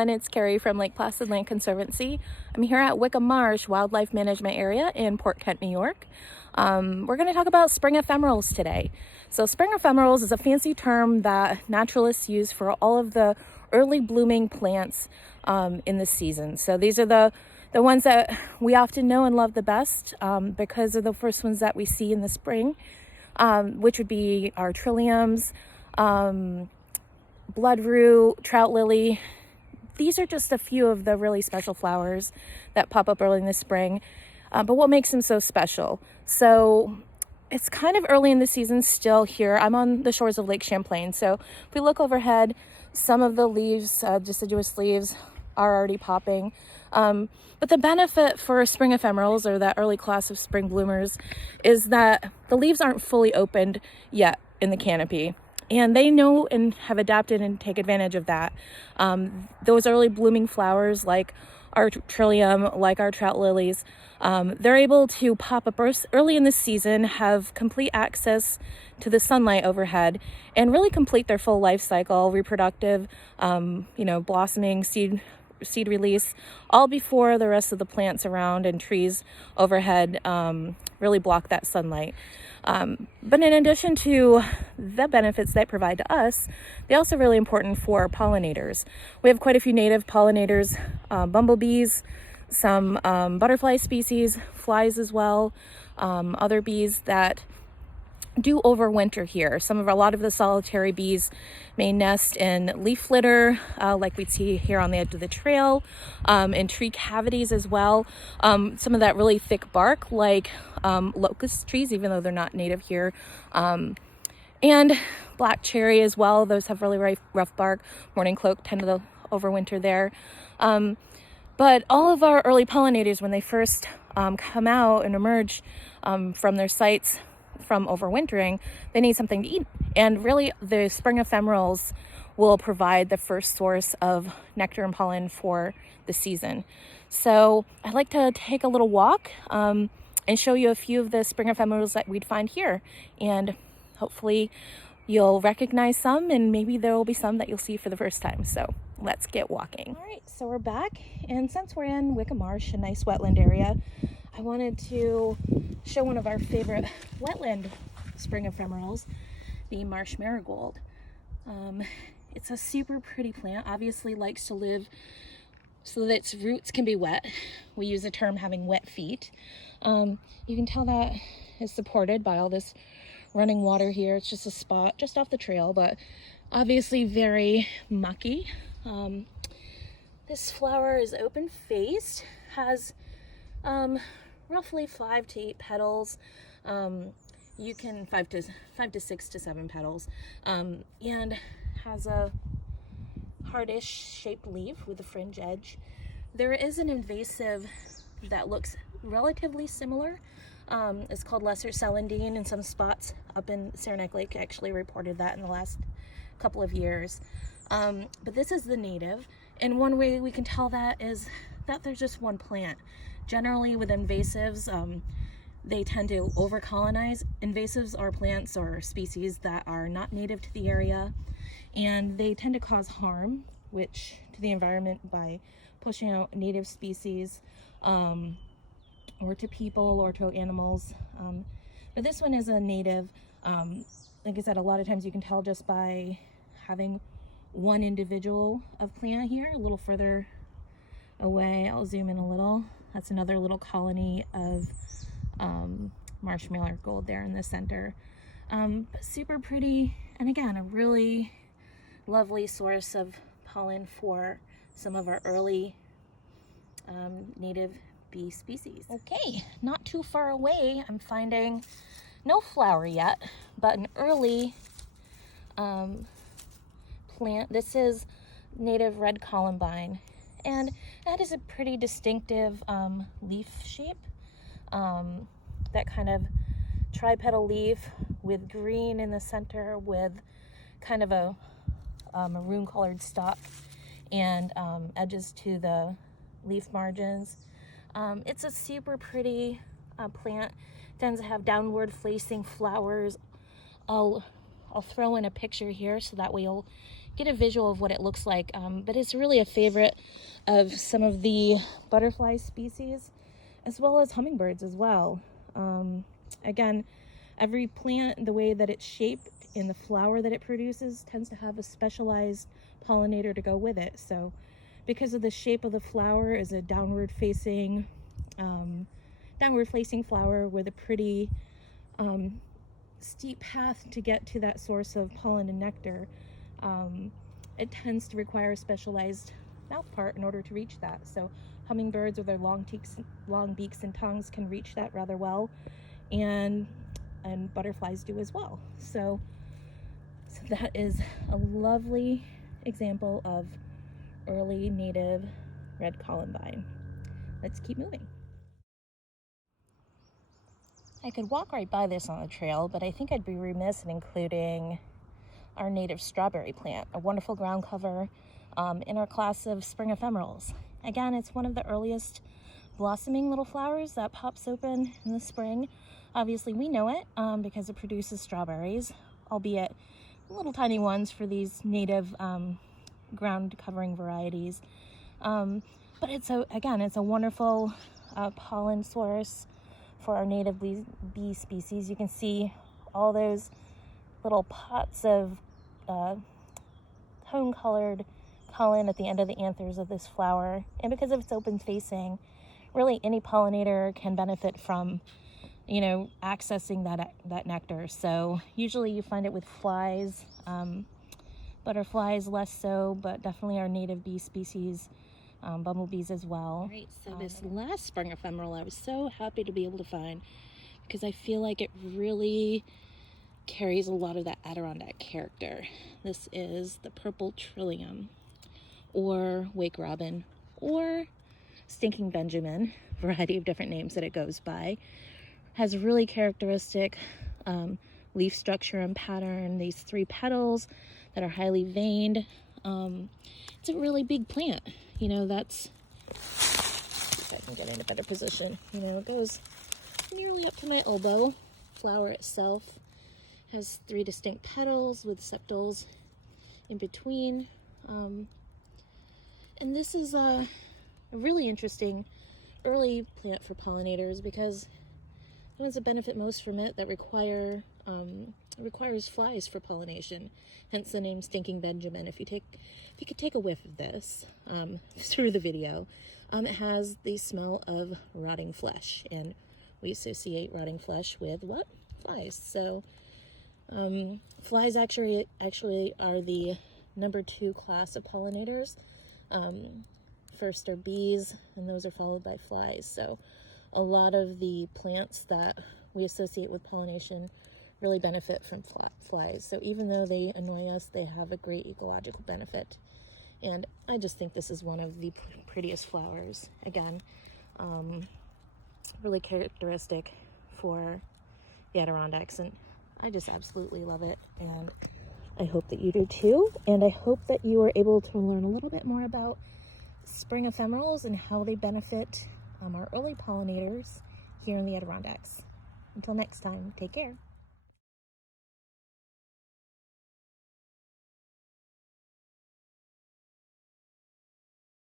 everyone, it's Kerry from Lake Placid Land Conservancy. I'm here at Wickham Marsh Wildlife Management Area in Port Kent, New York. We're going to talk about spring ephemerals today. So spring ephemerals is a fancy term that naturalists use for all of the early blooming plants in the season. So these are the ones that we often know and love the best because they're the first ones that we see in the spring, which would be our trilliums, bloodroot, trout lily. These are just a few of the really special flowers that pop up early in the spring. But what makes them so special? So it's kind of early in the season still here. I'm on the shores of Lake Champlain. So if we look overhead, some of the leaves, deciduous leaves, are already popping. But the benefit for spring ephemerals, or that early class of spring bloomers, is that the leaves aren't fully opened yet in the canopy. And they know and have adapted and take advantage of that. Those early blooming flowers, like our trillium, like our trout lilies, they're able to pop up early in the season, have complete access to the sunlight overhead, and really complete their full life cycle, reproductive, blossoming, seed release, all before the rest of the plants around and trees overhead really block that sunlight. But in addition to the benefits they provide to us, they're also really important for pollinators. We have quite a few native pollinators, bumblebees, some butterfly species, flies as well, other bees that do overwinter here. A lot of the solitary bees may nest in leaf litter, like we'd see here on the edge of the trail, in tree cavities as well. Some of that really thick bark, like locust trees, even though they're not native here, and black cherry as well. Those have really rough bark. Morning cloak tend to overwinter there. But all of our early pollinators, when they first come out and emerge from their sites from overwintering, they need something to eat. And really, the spring ephemerals will provide the first source of nectar and pollen for the season. So I'd like to take a little walk and show you a few of the spring ephemerals that we'd find here. And hopefully you'll recognize some, and maybe there will be some that you'll see for the first time. So let's get walking. All right, so we're back. And since we're in Wickham Marsh, a nice wetland area, I wanted to show one of our favorite wetland spring ephemerals, the Marsh Marigold. It's a super pretty plant, obviously likes to live so that its roots can be wet. We use the term having wet feet. You can tell that is supported by all this running water here. It's just a spot just off the trail, but obviously very mucky. This flower is open-faced, has roughly 5 to 8 petals. You can 5 to 6 to 7 petals, and has a heartish shaped leaf with a fringe edge. There is an invasive that looks relatively similar. It's called lesser celandine. In some spots up in Saranac Lake actually reported that in the last couple of years. But this is the native, and one way we can tell that is that there's just one plant. Generally with invasives, they tend to over-colonize. Invasives are plants or species that are not native to the area, and they tend to cause harm to the environment by pushing out native species, or to people or to animals. But this one is a native. Like I said, a lot of times you can tell just by having one individual of plant here. A little further away, I'll zoom in a little. That's another little colony of Marsh Marigold there in the center. But super pretty, and again, a really lovely source of pollen for some of our early native bee species. Okay, not too far away, I'm finding no flower yet, but an early plant. This is native red Columbine, and that is a pretty distinctive leaf shape. That kind of tripetal leaf with green in the center, with kind of a maroon colored stalk and edges to the leaf margins. It's a super pretty plant. It tends to have downward facing flowers. I'll throw in a picture here so that way get a visual of what it looks like. But it's really a favorite of some of the butterfly species, as well as hummingbirds as well. Again, every plant, the way that it's shaped and the flower that it produces tends to have a specialized pollinator to go with it. So because of the shape of the flower is a downward facing flower with a pretty steep path to get to that source of pollen and nectar, it tends to require a specialized mouth part in order to reach that. So hummingbirds with their long beaks and tongues can reach that rather well, and butterflies do as well. So that is a lovely example of early native red columbine. Let's keep moving. I could walk right by this on the trail, but I think I'd be remiss in including our native strawberry plant, a wonderful ground cover in our class of spring ephemerals. Again, it's one of the earliest blossoming little flowers that pops open in the spring. Obviously, we know it because it produces strawberries, albeit little tiny ones for these native ground covering varieties. But it's a wonderful pollen source for our native bee species. You can see all those little pots of hone-colored pollen at the end of the anthers of this flower. And because of its open facing, really any pollinator can benefit from, accessing that nectar. So usually you find it with flies, butterflies less so, but definitely our native bee species, bumblebees as well. Right, so this last spring ephemeral I was so happy to be able to find because I feel like it really carries a lot of that Adirondack character. This is the purple Trillium, or wake robin, or stinking Benjamin, variety of different names that it goes by. Has really characteristic leaf structure and pattern, these 3 petals that are highly veined. It's a really big plant. That's, if I can get in a better position, it goes nearly up to my elbow. Flower itself has 3 distinct petals with sepals in between. And this is a really interesting early plant for pollinators because the ones that benefit most from it that requires flies for pollination, hence the name Stinking Benjamin. If you could take a whiff of this through the video, it has the smell of rotting flesh, and we associate rotting flesh with what? Flies. So flies actually are the number 2 class of pollinators. First are bees, and those are followed by flies. So a lot of the plants that we associate with pollination really benefit from flies. So even though they annoy us, they have a great ecological benefit. And I just think this is one of the prettiest flowers. Again, really characteristic for the Adirondacks, and I just absolutely love it. And I hope that you do too. And I hope that you were able to learn a little bit more about spring ephemerals and how they benefit our early pollinators here in the Adirondacks. Until next time, take care.